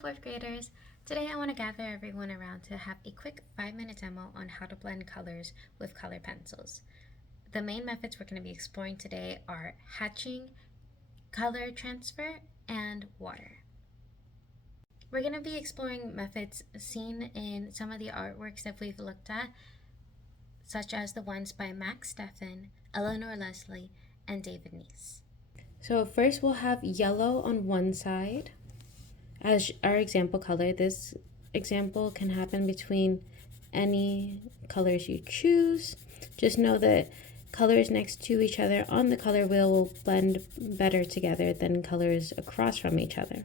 Fourth graders, today I want to gather everyone around to have a quick 5-minute demo on how to blend colors with color pencils. The main methods we're going to be exploring today are hatching, color transfer, and water. We're going to be exploring methods seen in some of the artworks that we've looked at, such as the ones by Max Steffen, Eleanor Leslie, and David Neese. So first we'll have yellow on one side as our example color. This example can happen between any colors you choose. Just know that colors next to each other on the color wheel will blend better together than colors across from each other.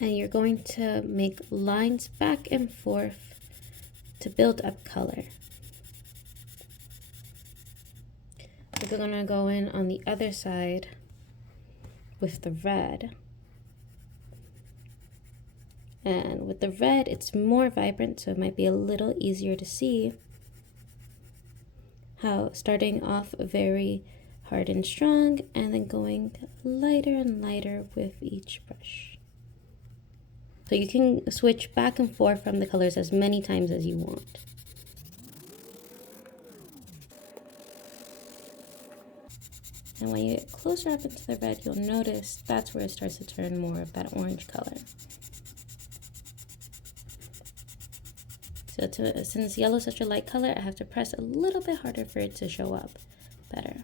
And you're going to make lines back and forth to build up color. We're going to go in on the other side with the red. And with the red, it's more vibrant, so it might be a little easier to see how starting off very hard and strong and then going lighter and lighter with each brush. So you can switch back and forth from the colors as many times as you want. And when you get closer up into the red, you'll notice that's where it starts to turn more of that orange color. So since yellow is such a light color, I have to press a little bit harder for it to show up better.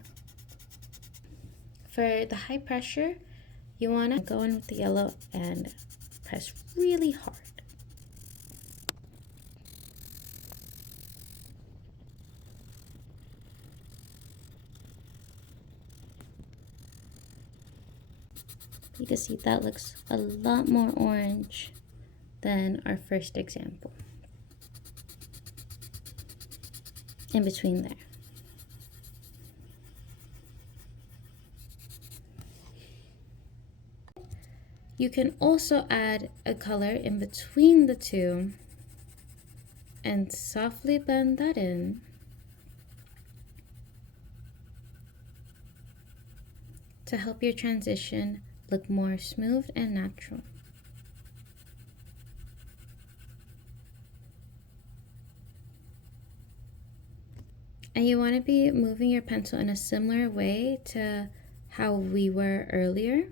For the high pressure, you want to go in with the yellow and press really hard. You can see that looks a lot more orange than our first example. In between there. You can also add a color in between the two and softly blend that in to help your transition look more smooth and natural. And you want to be moving your pencil in a similar way to how we were earlier,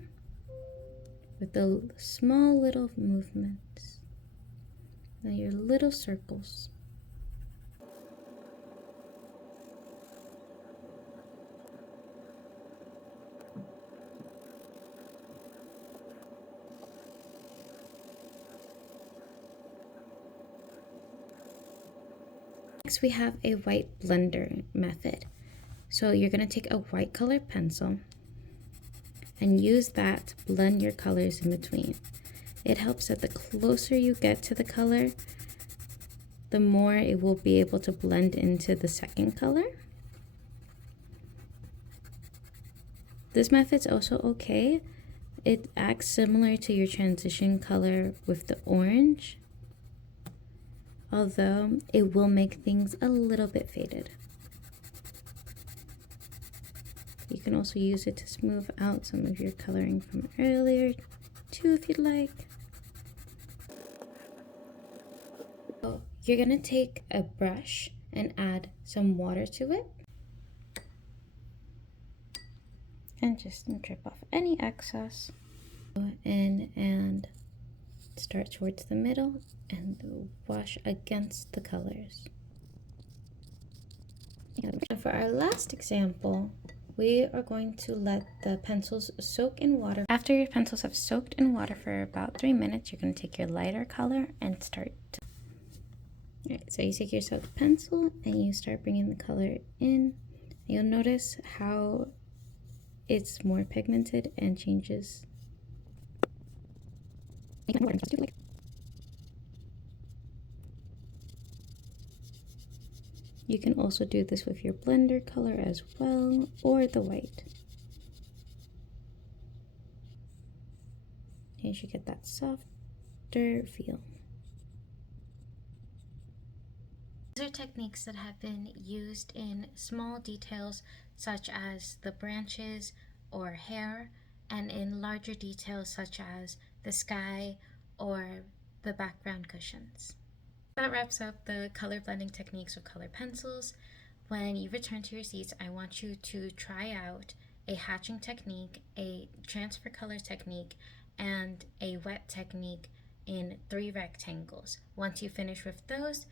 with the small little movements and your little circles. Next, we have a white blender method. So you're going to take a white colored pencil and use that to blend your colors in between. It helps that the closer you get to the color, the more it will be able to blend into the second color. This method's also okay. It acts similar to your transition color with the orange, although it will make things a little bit faded. You can also use it to smooth out some of your coloring from earlier too, if you'd like. So you're gonna take a brush and add some water to it. And just drip off any excess. Go in and start towards the middle and wash against the colors. And for our last example, we are going to let the pencils soak in water. After your pencils have soaked in water for about 3 minutes, you're going to take your lighter color and start to... Alright, so you take your soaked pencil and you start bringing the color in. You'll notice how it's more pigmented and changes. You can also do this with your blender color as well, or the white. And you should get that softer feel. These are techniques that have been used in small details such as the branches or hair, and in larger details such as the sky, or the background cushions. That wraps up the color blending techniques with color pencils. When you return to your seats, I want you to try out a hatching technique, a transfer color technique, and a wet technique in 3 rectangles. Once you finish with those,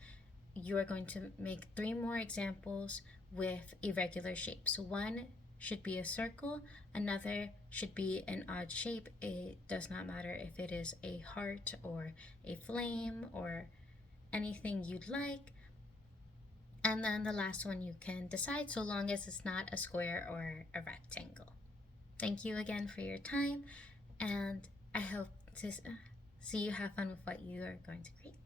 you are going to make 3 more examples with irregular shapes. One should be a circle, another should be an odd shape. It does not matter if it is a heart or a flame or anything you'd like. And then the last one you can decide, so long as it's not a square or a rectangle. Thank you again for your time, and I hope to see you have fun with what you are going to create.